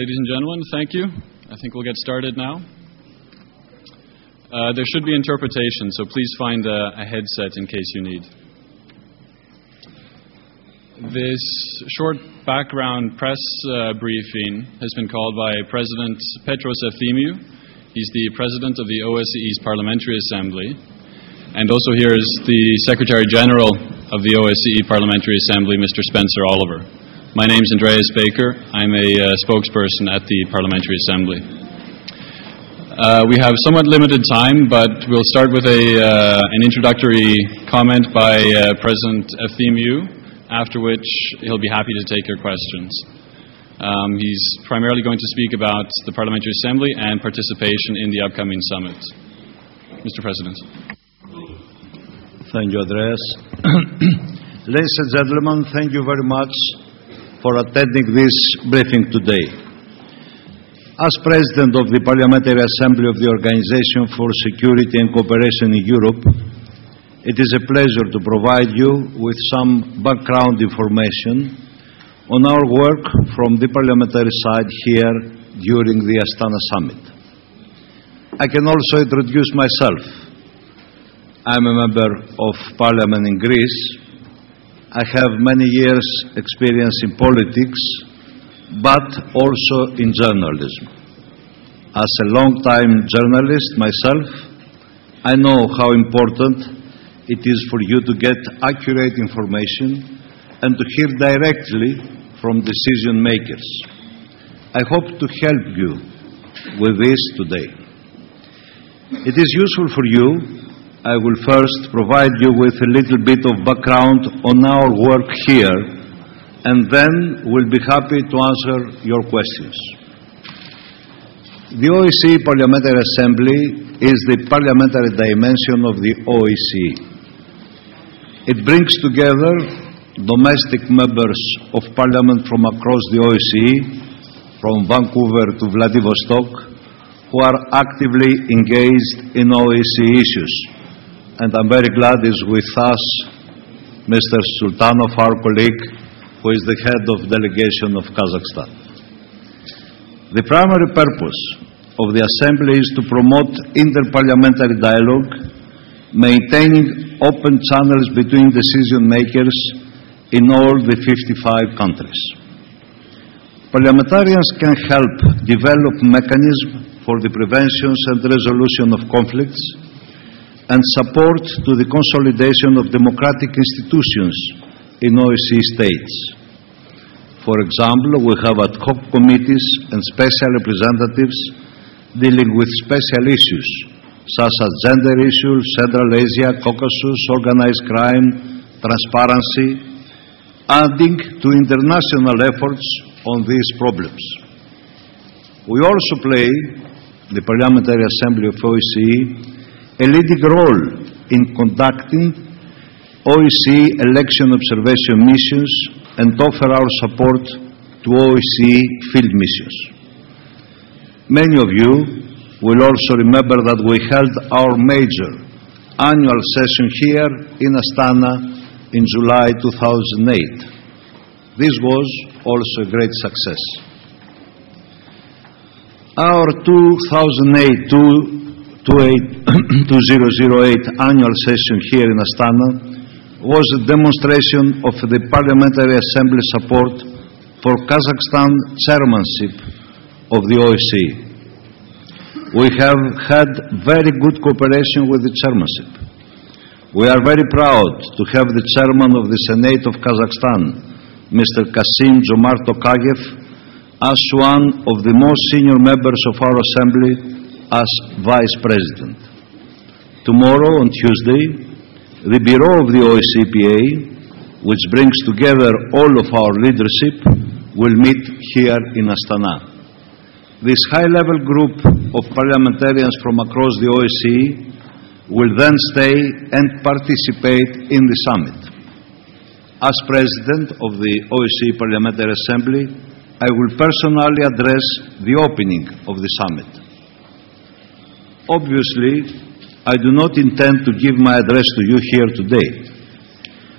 Ladies and gentlemen, thank you. I think we'll get started now. There should be interpretation, so please find a headset in case you need. This short background press briefing has been called by President Petros Efthymiou. He's the President of the OSCE's Parliamentary Assembly. And also here is the Secretary General of the OSCE Parliamentary Assembly, Mr. Spencer Oliver. My name is Andreas Baker. I'm a spokesperson at the Parliamentary Assembly. We have somewhat limited time, but we'll start with an introductory comment by President Efthymiou, after which he'll be happy to take your questions. He's primarily going to speak about the Parliamentary Assembly and participation in the upcoming summit. Mr. President. Thank you, Andreas. Ladies and gentlemen, thank you very much for attending this briefing today. As President of the Parliamentary Assembly of the Organization for Security and Cooperation in Europe, it is a pleasure to provide you with some background information on our work from the parliamentary side here during the ASTANA Summit. I can also introduce myself. I'm a member of Parliament in Greece. I have many years' experience in politics, but also in journalism. As a long-time journalist myself, I know how important it is for you to get accurate information and to hear directly from decision makers. I hope to help you with this today. It is useful for you. I will first provide you with a little bit of background on our work here, and then we'll be happy to answer your questions. The OSCE Parliamentary Assembly is the parliamentary dimension of the OSCE. It brings together domestic members of parliament from across the OSCE, from Vancouver to Vladivostok, who are actively engaged in OSCE issues. And I'm very glad is with us Mr. Sultanov, our colleague, who is the head of delegation of Kazakhstan. The primary purpose of the Assembly is to promote interparliamentary dialogue, maintaining open channels between decision makers in all the 55 countries. Parliamentarians can help develop mechanisms for the prevention and resolution of conflicts and support to the consolidation of democratic institutions in OSCE states. For example, we have ad hoc committees and special representatives dealing with special issues such as gender issues, Central Asia, Caucasus, organized crime, transparency, adding to international efforts on these problems. We also play, the Parliamentary Assembly of OSCE, a leading role in conducting OSCE election observation missions and offer our support to OSCE field missions. Many of you will also remember that we held our major annual session here in Astana in July 2008. This was also a great success. Our 2008 annual session here in Astana was a demonstration of the Parliamentary Assembly support for Kazakhstan chairmanship of the OSCE. We have had very good cooperation with the chairmanship. We are very proud to have the chairman of the Senate of Kazakhstan, Mr. Kassym-Jomart Tokayev, as one of the most senior members of our Assembly as Vice President. Tomorrow, on Tuesday, the Bureau of the OSCE, which brings together all of our leadership, will meet here in Astana. This high-level group of parliamentarians from across the OSCE will then stay and participate in the summit. As President of the OSCE Parliamentary Assembly, I will personally address the opening of the summit. Obviously, I do not intend to give my address to you here today,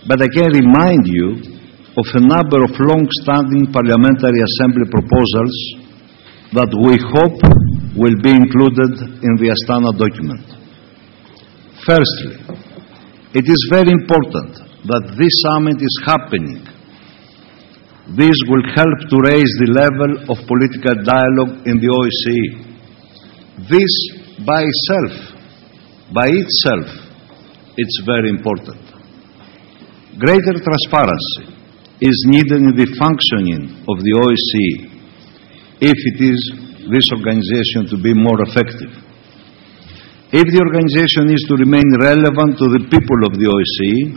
but I can remind you of a number of long-standing Parliamentary Assembly proposals that we hope will be included in the ASTANA document. Firstly, it is very important that this summit is happening. This will help to raise the level of political dialogue in the OSCE. This by itself, it's very important. Greater transparency is needed in the functioning of the OSCE if it is this organization to be more effective. If the organization is to remain relevant to the people of the OSCE,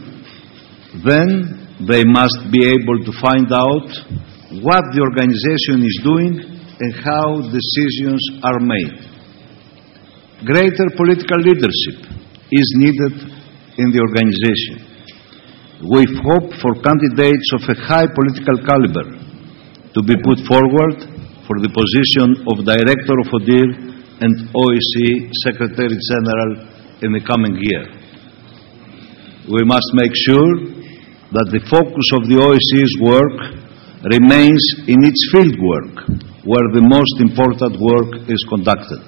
then they must be able to find out what the organization is doing and how decisions are made. Greater political leadership is needed in the organization. We hope for candidates of a high political caliber to be put forward for the position of Director of ODIHR and OSCE Secretary General in the coming year. We must make sure that the focus of the OSCE's work remains in its field work, where the most important work is conducted.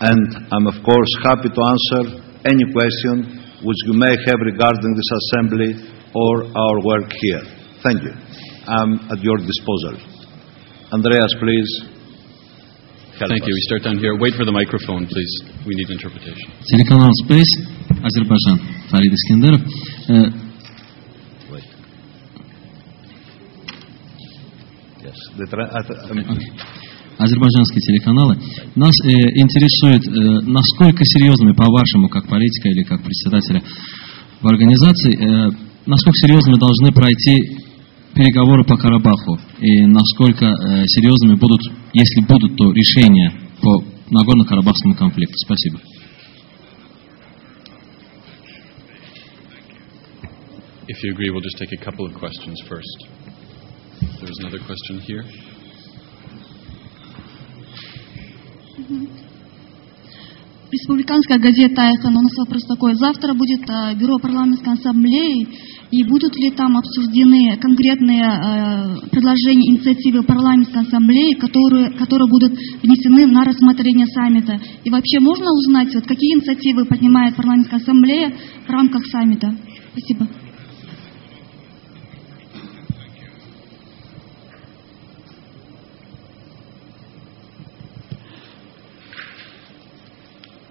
And I'm of course happy to answer any question which you may have regarding this assembly or our work here. Thank you. I'm at your disposal. Andreas, please. Thank you. We start down here. Wait for the microphone, please. We need interpretation. Телеканал Space, Азербайджан, Фарид Искендеров. Wait. Yes. Азербайджанские телеканалы. Нас интересует, насколько серьезными, по-вашему, как политика или как председателя в организации, насколько серьезными должны пройти переговоры по Карабаху и насколько серьезными будут, если будут, то решения по Нагорно-Карабахскому конфликту. Спасибо. If you agree, we'll just take a couple of questions first. There's another question here. Республиканская газета «Эхо», у нас вопрос такой. Завтра будет бюро парламентской ассамблеи, и будут ли там обсуждены конкретные предложения, инициативы парламентской ассамблеи, которые будут внесены на рассмотрение саммита? И вообще можно узнать, вот, какие инициативы поднимает парламентская ассамблея в рамках саммита? Спасибо.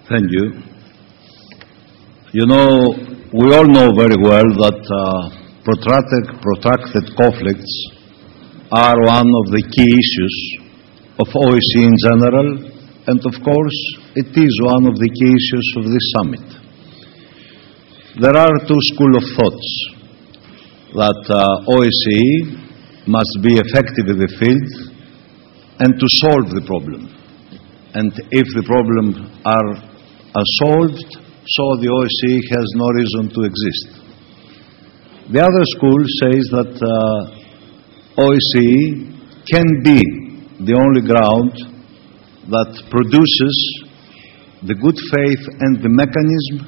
Thank you. You know, we all know very well that protracted conflicts are one of the key issues of OSCE in general, and of course, it is one of the key issues of this summit. There are two schools of thoughts, that OSCE must be effective in the field and to solve the problem. And if the problems are solved, so the OSCE has no reason to exist. The other school says that OSCE can be the only ground that produces the good faith and the mechanism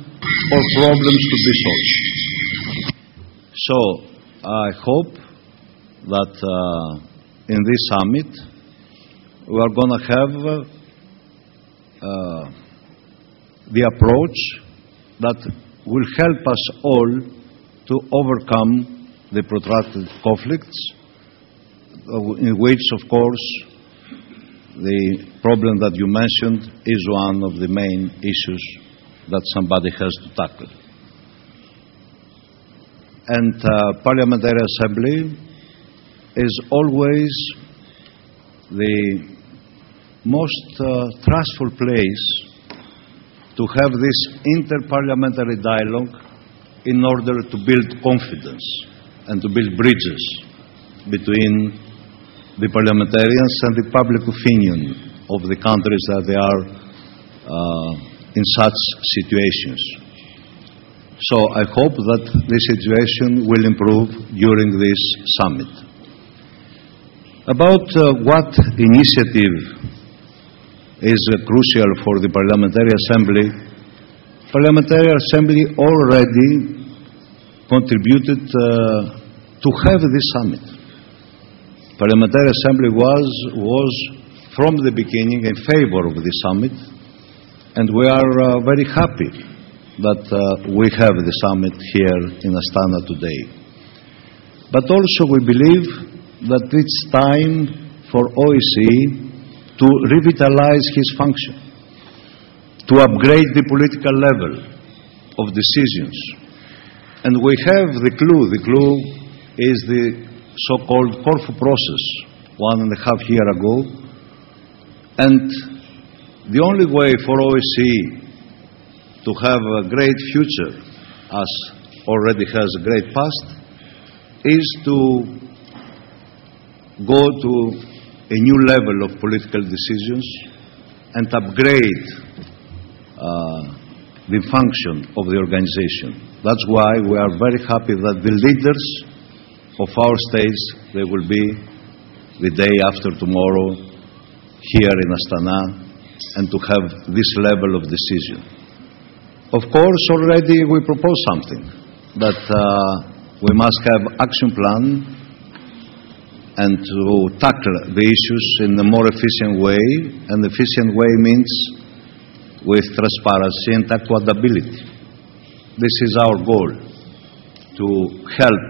for problems to be solved. So I hope that in this summit we are going to have the approach that will help us all to overcome the protracted conflicts, in which, of course, the problem that you mentioned is one of the main issues that somebody has to tackle. And Parliamentary Assembly is always the most trustful place to have this inter-parliamentary dialogue in order to build confidence and to build bridges between the parliamentarians and the public opinion of the countries that they are in such situations. So I hope that the situation will improve during this summit. About what initiative is crucial for the Parliamentary Assembly. Parliamentary Assembly already contributed to have this summit. Parliamentary Assembly was from the beginning in favor of the summit, and we are very happy that we have the summit here in Astana today. But also we believe that it's time for OSCE to revitalize his function, to upgrade the political level of decisions. And we have the clue. The clue is the so-called Corfu process 1.5 years ago. And the only way for OSCE to have a great future, as already has a great past, is to go to a new level of political decisions and upgrade the function of the organization. That's why we are very happy that the leaders of our states, they will be the day after tomorrow here in Astana, and to have this level of decision. Of course, already we propose something, that we must have action plan and to tackle the issues in a more efficient way, and efficient way means with transparency and accountability. This is our goal, to help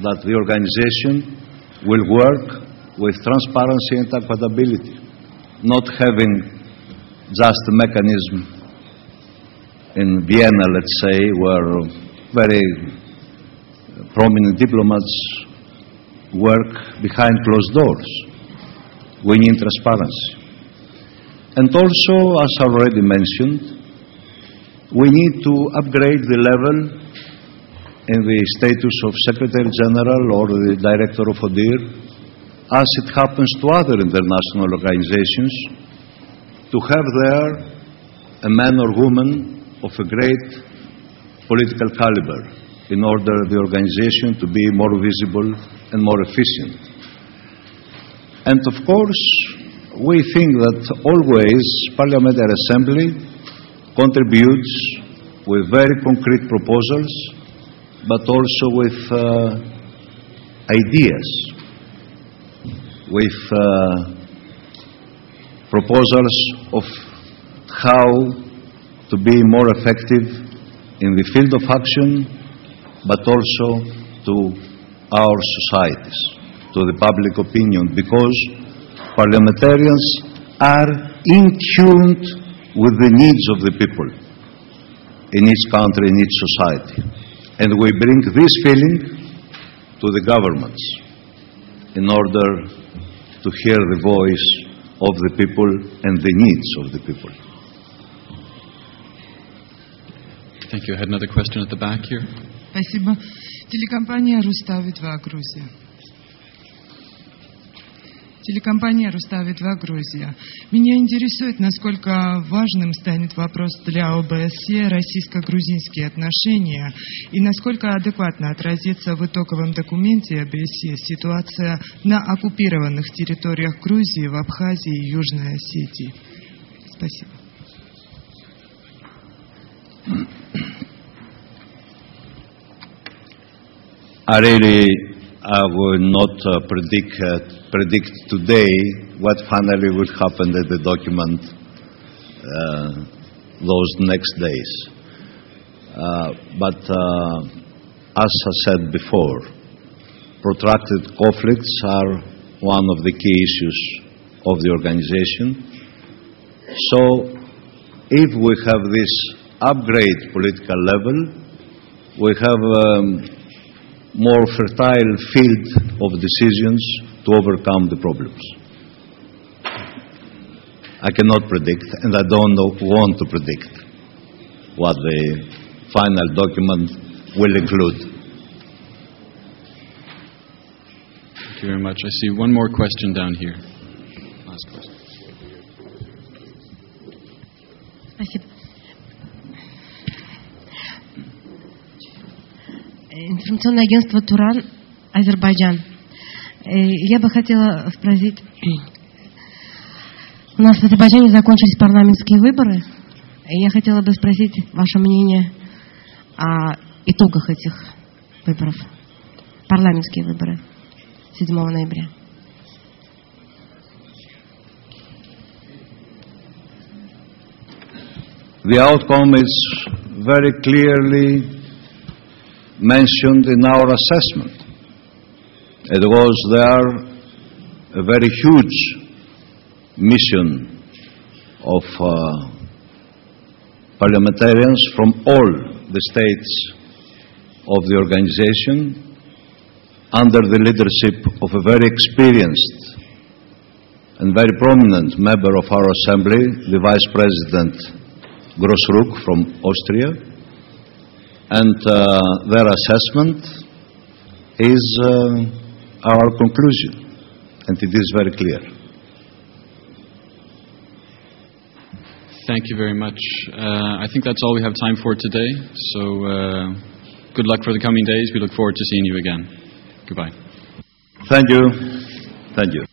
that the organization will work with transparency and accountability, not having just a mechanism in Vienna, let's say, where very prominent diplomats work behind closed doors. We need transparency. And also, as already mentioned, we need to upgrade the level in the status of Secretary General or the Director of ODIHR, as it happens to other international organizations, to have there a man or woman of a great political caliber, in order the organization to be more visible and more efficient. And of course, we think that always Parliamentary Assembly contributes with very concrete proposals, but also with ideas, with proposals of how to be more effective in the field of action, but also to our societies, to the public opinion, because parliamentarians are in tune with the needs of the people in each country, in each society. And we bring this feeling to the governments in order to hear the voice of the people and the needs of the people. Thank you. I had another question at the back here. Спасибо. Телекомпания «Рустави-2» Грузия. Телекомпания «Рустави-2» Грузия. Меня интересует, насколько важным станет вопрос для ОБСЕ российско-грузинские отношения и насколько адекватно отразится в итоговом документе ОБСЕ ситуация на оккупированных территориях Грузии, в Абхазии и Южной Осетии. Спасибо. I will not predict today what finally will happen in the document those next days. But as I said before, protracted conflicts are one of the key issues of the organization. So if we have this upgrade political level, we have more fertile field of decisions to overcome the problems. I cannot predict, and I don't want to predict what the final document will include. Thank you very much. I see one more question down here. Last question. Спасибо. Информационное агентство «Туран», Азербайджан. Я бы хотела спросить, у нас в Азербайджане закончились парламентские выборы, и я хотела бы спросить ваше мнение о итогах этих выборов, парламентские выборы 7 ноября. The outcome is very clearly mentioned in our assessment. It was there a very huge mission of parliamentarians from all the states of the organization under the leadership of a very experienced and very prominent member of our assembly, the Vice President Grossruck from Austria, and their assessment is our conclusion, and it is very clear. Thank you very much. I think that's all we have time for today, so good luck for the coming days. We look forward to seeing you again. Goodbye. Thank you. Thank you.